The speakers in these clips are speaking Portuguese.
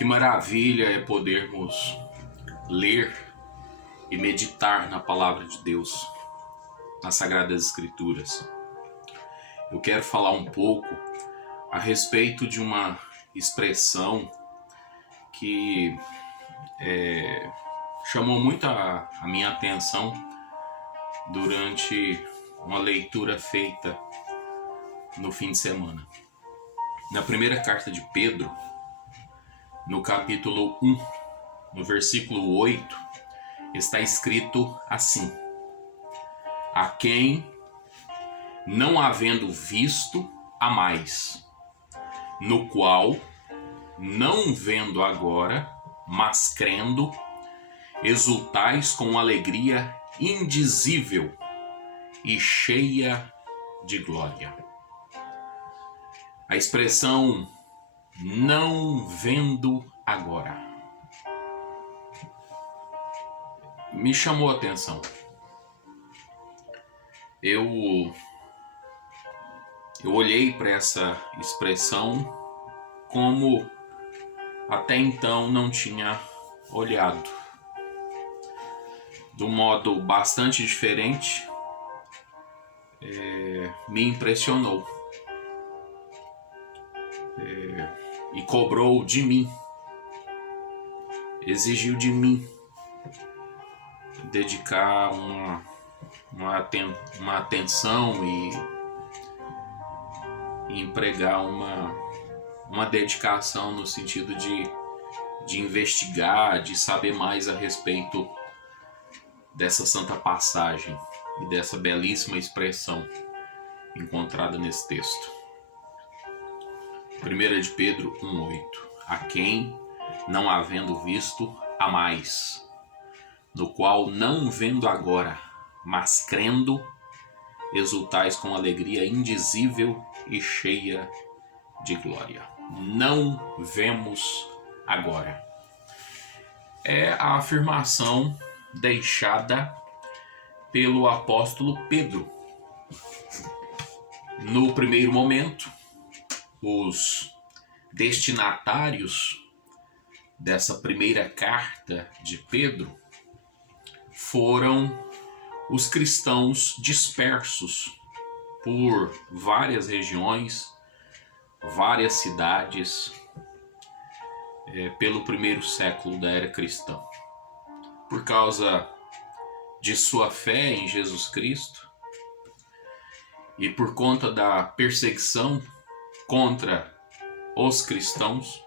Que maravilha é podermos ler e meditar na palavra de Deus, nas Sagradas Escrituras. Eu quero falar um pouco a respeito de uma expressão que chamou muito a minha atenção durante uma leitura feita no fim de semana. Na primeira carta de Pedro, no capítulo 1, no versículo 8, está escrito assim: a quem, não havendo visto, amais, no qual, não vendo agora, mas crendo, exultais com alegria indizível e cheia de glória. A expressão não vendo agora me chamou a atenção. Eu olhei para essa expressão como até então não tinha olhado. De um modo bastante diferente, me impressionou e cobrou de mim, exigiu de mim dedicar uma atenção e empregar uma dedicação no sentido de investigar, de saber mais a respeito dessa santa passagem e dessa belíssima expressão encontrada nesse texto. 1 de Pedro 1,8: a quem, não havendo visto, amais, no qual, não vendo agora, mas crendo, exultais com alegria indizível e cheia de glória. Não vemos agora. É a afirmação deixada pelo apóstolo Pedro. No primeiro momento, os destinatários dessa primeira carta de Pedro foram os cristãos dispersos por várias regiões, várias cidades, pelo primeiro século da era cristã. Por causa de sua fé em Jesus Cristo e por conta da perseguição contra os cristãos,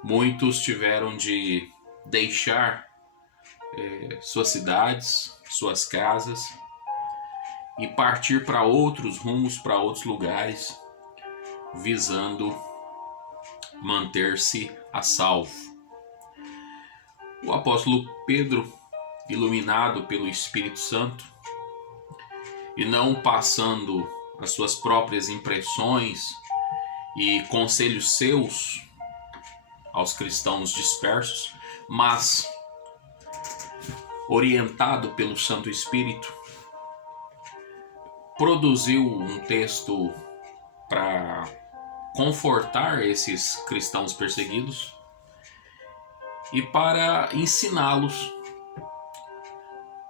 muitos tiveram de deixar suas cidades, suas casas e partir para outros rumos, para outros lugares, visando manter-se a salvo. O apóstolo Pedro, iluminado pelo Espírito Santo e não passando as suas próprias impressões e conselhos seus aos cristãos dispersos, mas orientado pelo Santo Espírito, produziu um texto para confortar esses cristãos perseguidos e para ensiná-los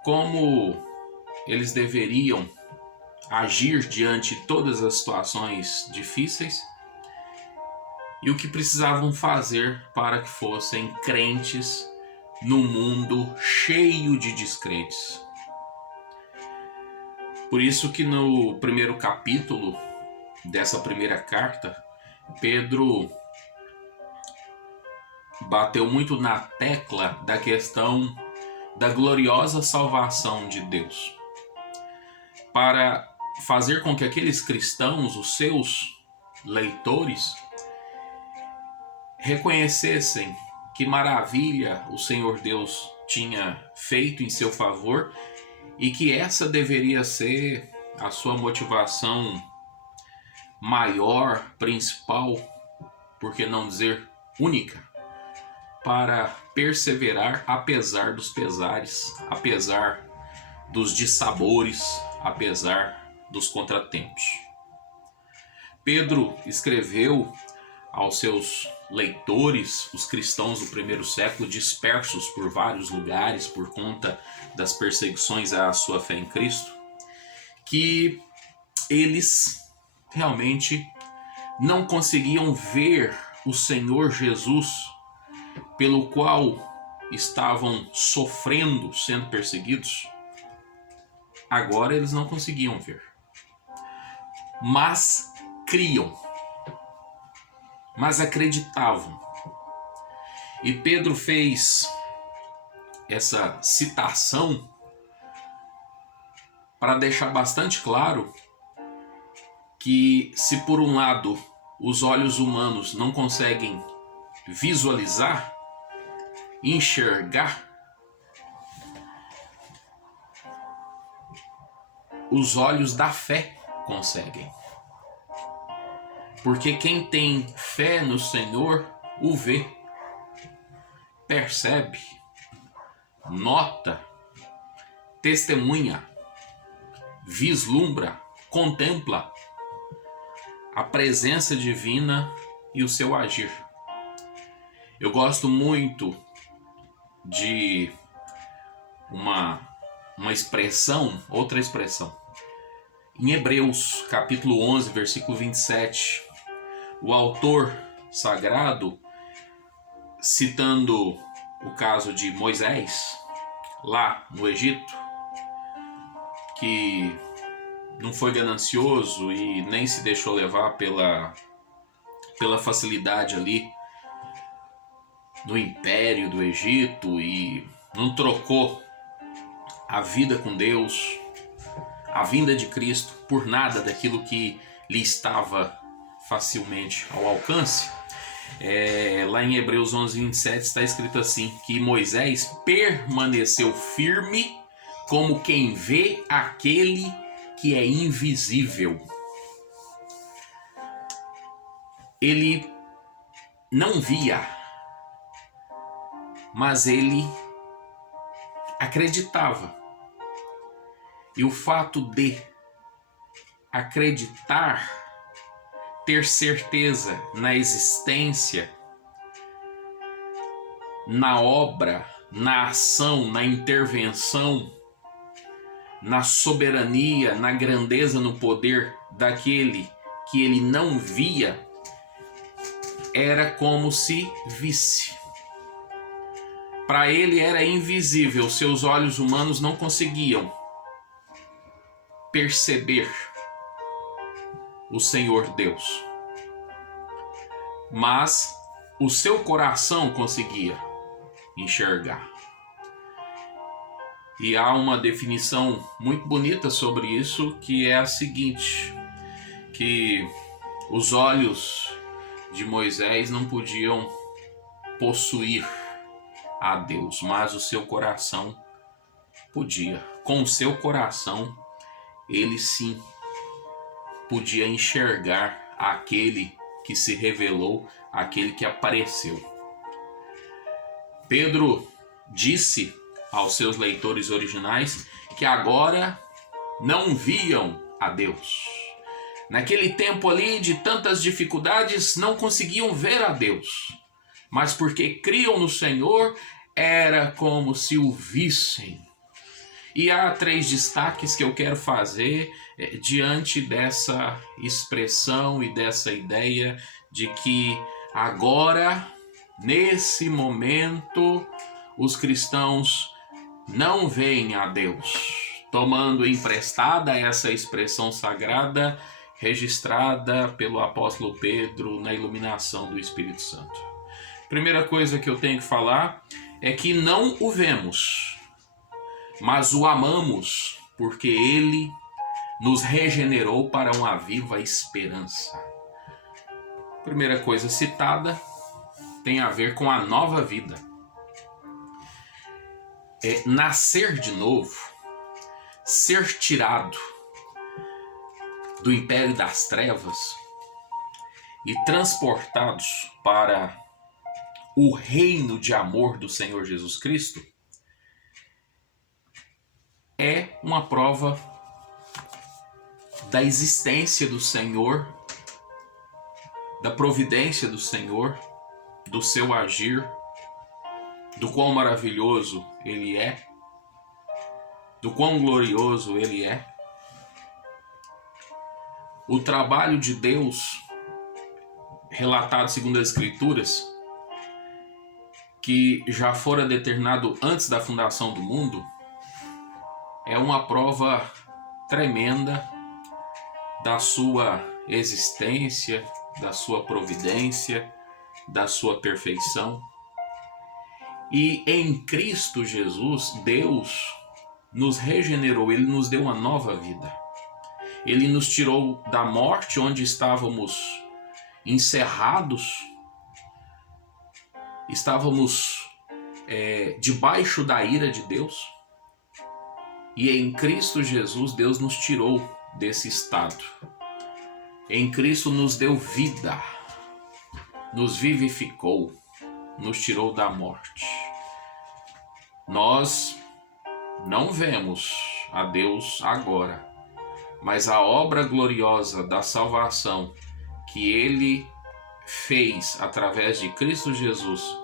como eles deveriam agir diante de todas as situações difíceis e o que precisavam fazer para que fossem crentes no mundo cheio de descrentes. Por isso que no primeiro capítulo dessa primeira carta, Pedro bateu muito na tecla da questão da gloriosa salvação de Deus, para fazer com que aqueles cristãos, os seus leitores, reconhecessem que maravilha o Senhor Deus tinha feito em seu favor e que essa deveria ser a sua motivação maior, principal, por que não dizer única, para perseverar apesar dos pesares, apesar dos dissabores, apesar dos contratempos. Pedro escreveu aos seus leitores, os cristãos do primeiro século, dispersos por vários lugares por conta das perseguições à sua fé em Cristo, que eles realmente não conseguiam ver o Senhor Jesus, pelo qual estavam sofrendo, sendo perseguidos. Agora eles não conseguiam ver, mas criam, mas acreditavam. E Pedro fez essa citação para deixar bastante claro que, se por um lado os olhos humanos não conseguem visualizar, enxergar, os olhos da fé conseguem. Porque quem tem fé no Senhor o vê, percebe, nota, testemunha, vislumbra, contempla a presença divina e o seu agir. Eu gosto muito de uma expressão, outra expressão. Em Hebreus, capítulo 11, versículo 27, o autor sagrado, citando o caso de Moisés, lá no Egito, que não foi ganancioso e nem se deixou levar pela facilidade ali do império do Egito e não trocou a vida com Deus, a vinda de Cristo, por nada daquilo que lhe estava facilmente ao alcance. Lá em Hebreus 11, 27 está escrito assim, que Moisés permaneceu firme como quem vê aquele que é invisível. Ele não via, mas ele acreditava. E o fato de acreditar, ter certeza na existência, na obra, na ação, na intervenção, na soberania, na grandeza, no poder daquele que ele não via, era como se visse. Para ele era invisível, seus olhos humanos não conseguiam perceber o Senhor Deus, mas o seu coração conseguia enxergar. E há uma definição muito bonita sobre isso, que é a seguinte, que os olhos de Moisés não podiam possuir a Deus, mas o seu coração podia. Com o seu coração, ele sim podia enxergar aquele que se revelou, aquele que apareceu. Pedro disse aos seus leitores originais que agora não viam a Deus. Naquele tempo ali de tantas dificuldades, não conseguiam ver a Deus, mas porque criam no Senhor, era como se o vissem. E há 3 destaques que eu quero fazer diante dessa expressão e dessa ideia de que agora, nesse momento, os cristãos não veem a Deus, tomando emprestada essa expressão sagrada registrada pelo apóstolo Pedro na iluminação do Espírito Santo. Primeira coisa que eu tenho que falar é que não o vemos, mas o amamos, porque ele nos regenerou para uma viva esperança. Primeira coisa citada tem a ver com a nova vida. É nascer de novo, ser tirado do império das trevas e transportados para o reino de amor do Senhor Jesus Cristo, é uma prova da existência do Senhor da providência do Senhor, do seu agir, do quão maravilhoso Ele é, do quão glorioso Ele é. O trabalho de Deus, relatado segundo as Escrituras, que já fora determinado antes da fundação do mundo, é uma prova tremenda da sua existência, da sua providência, da sua perfeição. E em Cristo Jesus, Deus nos regenerou, Ele nos deu uma nova vida. Ele nos tirou da morte onde estávamos encerrados, estávamos debaixo da ira de Deus. E em Cristo Jesus, Deus nos tirou desse estado. Em Cristo nos deu vida, nos vivificou, nos tirou da morte. Nós não vemos a Deus agora, mas a obra gloriosa da salvação que Ele fez através de Cristo Jesus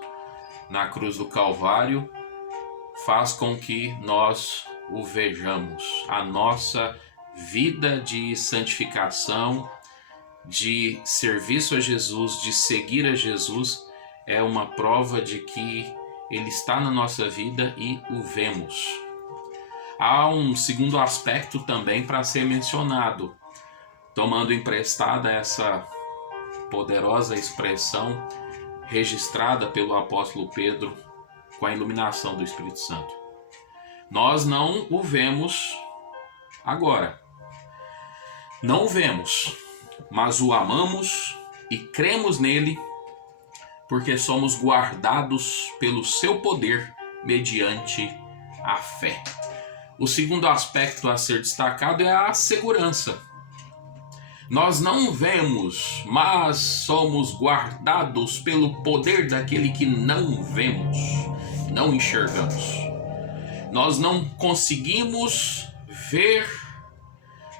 na cruz do Calvário faz com que nós o vejamos. A nossa vida de santificação, de serviço a Jesus, de seguir a Jesus, é uma prova de que Ele está na nossa vida e o vemos. Há um segundo aspecto também para ser mencionado, tomando emprestada essa poderosa expressão registrada pelo apóstolo Pedro com a iluminação do Espírito Santo. Nós não o vemos agora. Não o vemos, mas o amamos e cremos nele porque somos guardados pelo seu poder mediante a fé. O segundo aspecto a ser destacado é a segurança. Nós não vemos, mas somos guardados pelo poder daquele que não vemos, não enxergamos. Nós não conseguimos ver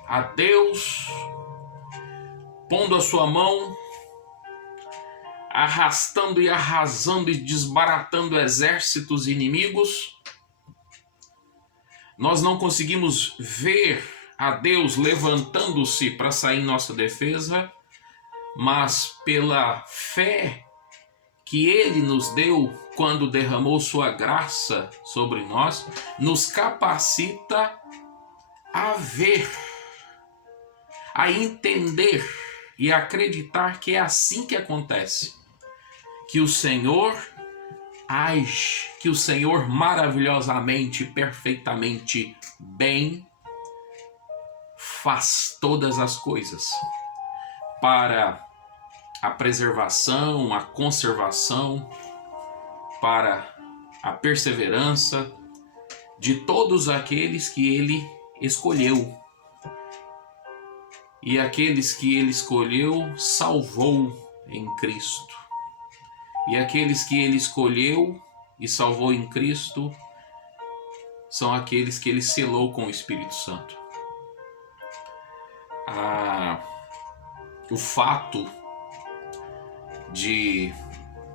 a Deus pondo a sua mão, arrastando e arrasando e desbaratando exércitos inimigos. Nós não conseguimos ver a Deus levantando-se para sair em nossa defesa, mas pela fé que Ele nos deu quando derramou sua graça sobre nós, nos capacita a ver, a entender e acreditar que é assim que acontece, que o Senhor age, que o Senhor maravilhosamente, perfeitamente bem faz todas as coisas para a preservação, a conservação, para a perseverança de todos aqueles que Ele escolheu. E aqueles que Ele escolheu, salvou em Cristo. E aqueles que Ele escolheu e salvou em Cristo são aqueles que Ele selou com o Espírito Santo. O fato de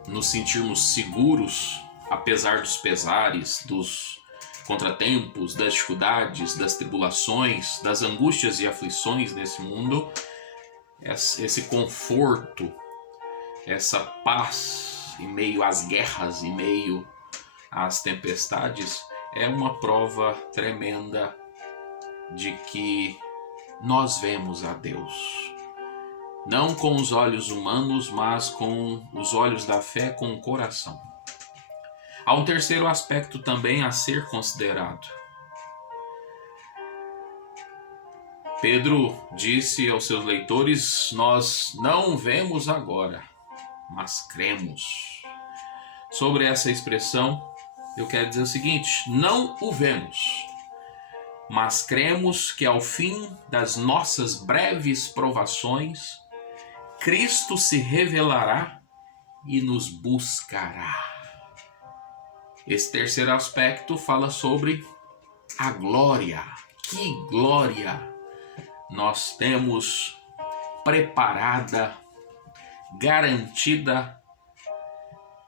nos sentirmos seguros, apesar dos pesares, dos contratempos, das dificuldades, das tribulações, das angústias e aflições desse mundo, esse conforto, essa paz em meio às guerras, em meio às tempestades, é uma prova tremenda de que nós vemos a Deus. Não com os olhos humanos, mas com os olhos da fé, com o coração. Há um terceiro aspecto também a ser considerado. Pedro disse aos seus leitores: nós não vemos agora, mas cremos. Sobre essa expressão, eu quero dizer o seguinte: não o vemos, mas cremos que ao fim das nossas breves provações, Cristo se revelará e nos buscará. Esse terceiro aspecto fala sobre a glória. Que glória nós temos preparada garantida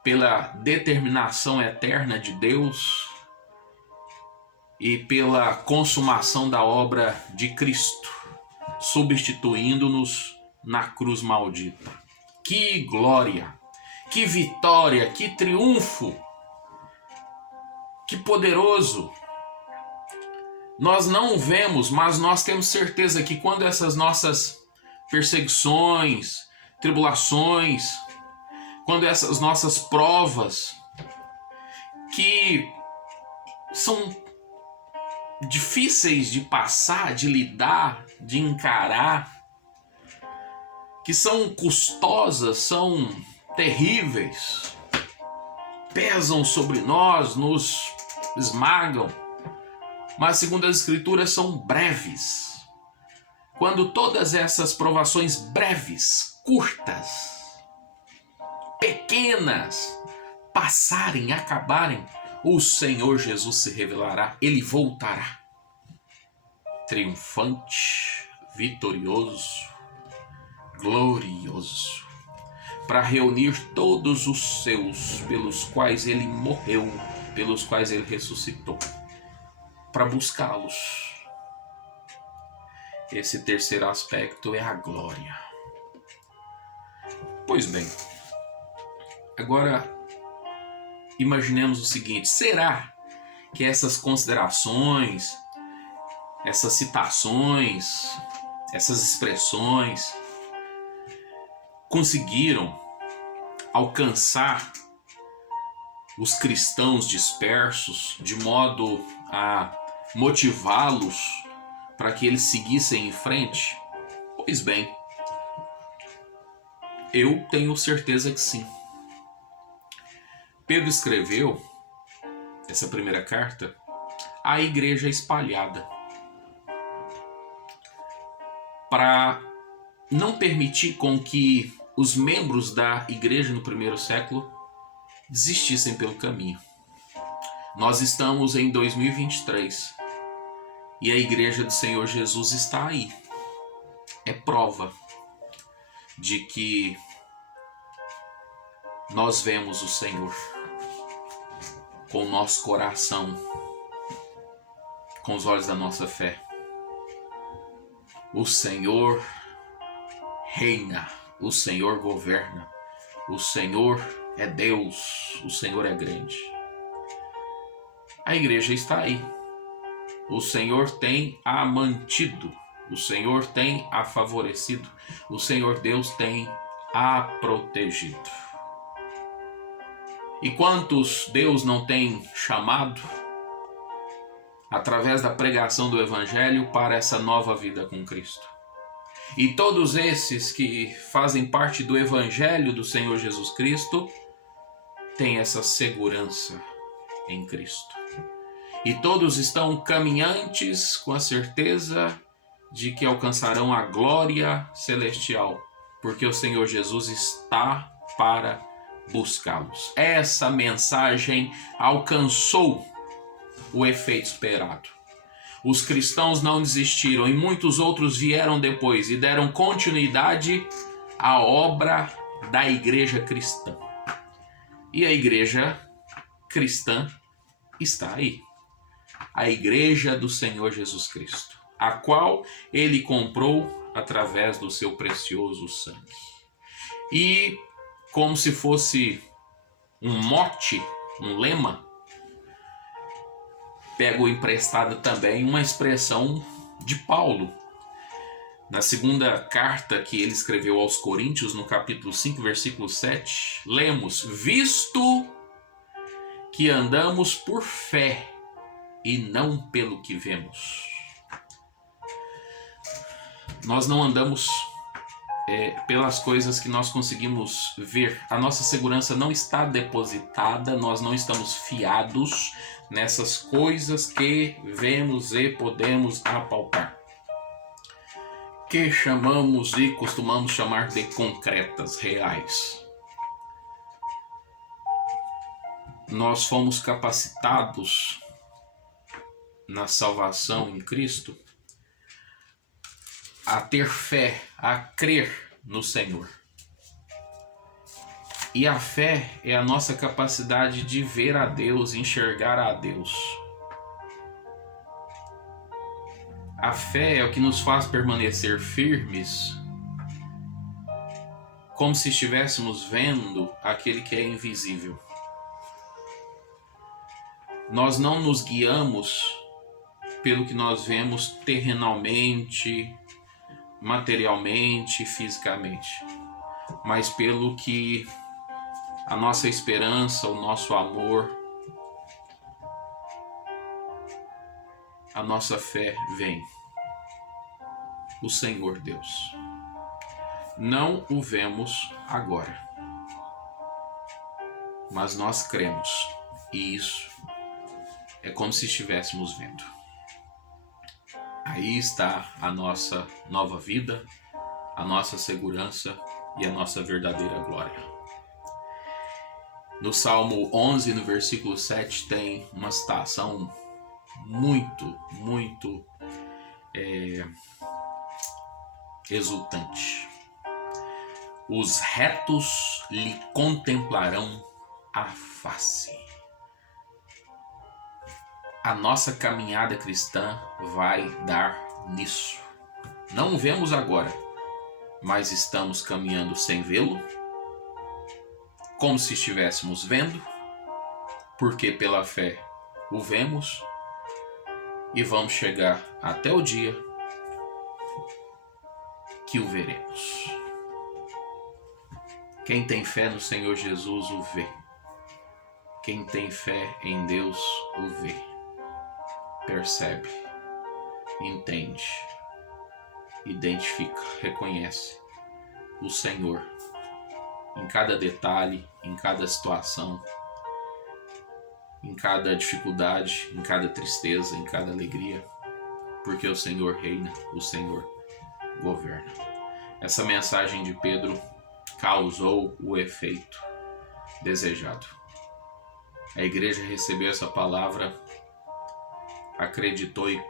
pela determinação eterna de Deus e pela consumação da obra de Cristo, substituindo-nos na cruz maldita. Que glória, que vitória, que triunfo, que poderoso! Nós não o vemos, mas nós temos certeza que quando essas nossas perseguições, tribulações, quando essas nossas provas, que são difíceis de passar, de lidar, de encarar, que são custosas, são terríveis, pesam sobre nós, nos esmagam, mas segundo as Escrituras são breves. Quando todas essas provações breves, curtas, pequenas, passarem, acabarem, o Senhor Jesus se revelará, Ele voltará, triunfante, vitorioso, glorioso, para reunir todos os seus, pelos quais Ele morreu, pelos quais Ele ressuscitou, para buscá-los. Esse terceiro aspecto é a glória. Pois bem, agora imaginemos o seguinte: será que essas considerações, essas citações, essas expressões conseguiram alcançar os cristãos dispersos de modo a motivá-los para que eles seguissem em frente? Pois bem, eu tenho certeza que sim. Pedro escreveu essa primeira carta à igreja espalhada, para não permitir com que os membros da igreja no primeiro século desistissem pelo caminho. Nós estamos em 2023 e a igreja do Senhor Jesus está aí. É prova de que nós vemos o Senhor com o nosso coração, com os olhos da nossa fé. O Senhor reina, o Senhor governa, o Senhor é Deus, o Senhor é grande. A igreja está aí. O Senhor tem a mantido, o Senhor tem a favorecido, o Senhor Deus tem a protegido. E quantos Deus não tem chamado através da pregação do Evangelho para essa nova vida com Cristo? E todos esses que fazem parte do Evangelho do Senhor Jesus Cristo têm essa segurança em Cristo. E todos estão caminhantes com a certeza de que alcançarão a glória celestial, porque o Senhor Jesus está para buscá-los. Essa mensagem alcançou o efeito esperado. Os cristãos não desistiram e muitos outros vieram depois e deram continuidade à obra da igreja cristã. E a igreja cristã está aí. A igreja do Senhor Jesus Cristo, a qual ele comprou através do seu precioso sangue. E como se fosse um mote, um lema, pego emprestada também uma expressão de Paulo. Na segunda carta que ele escreveu aos Coríntios, no capítulo 5, versículo 7, lemos: visto que andamos por fé e não pelo que vemos. Nós não andamos pelas coisas que nós conseguimos ver. A nossa segurança não está depositada, nós não estamos fiados nessas coisas que vemos e podemos apalpar, que chamamos e costumamos chamar de concretas, reais. Nós fomos capacitados na salvação em Cristo a ter fé, a crer no Senhor. E a fé é a nossa capacidade de ver a Deus, enxergar a Deus. A fé é o que nos faz permanecer firmes, como se estivéssemos vendo aquele que é invisível. Nós não nos guiamos pelo que nós vemos terrenalmente, materialmente, fisicamente, mas pelo que a nossa esperança, o nosso amor, a nossa fé vem. O Senhor Deus. Não o vemos agora, mas nós cremos, e isso é como se estivéssemos vendo. Aí está a nossa nova vida, a nossa segurança e a nossa verdadeira glória. No Salmo 11, no versículo 7, tem uma citação muito exultante. Os retos lhe contemplarão a face. A nossa caminhada cristã vai dar nisso. Não o vemos agora, mas estamos caminhando sem vê-lo, como se estivéssemos vendo, porque pela fé o vemos, e vamos chegar até o dia que o veremos. Quem tem fé no Senhor Jesus o vê. Quem tem fé em Deus o vê. Percebe, entende, identifica, reconhece o Senhor em cada detalhe, em cada situação, em cada dificuldade, em cada tristeza, em cada alegria, porque o Senhor reina, o Senhor governa. Essa mensagem de Pedro causou o efeito desejado. A igreja recebeu essa palavra, acreditou e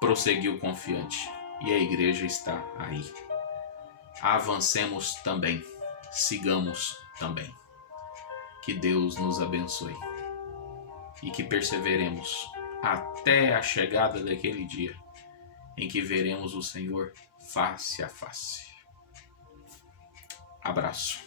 prosseguiu confiante. E a igreja está aí. Avancemos também, sigamos também. Que Deus nos abençoe e que perseveremos até a chegada daquele dia em que veremos o Senhor face a face. Abraço.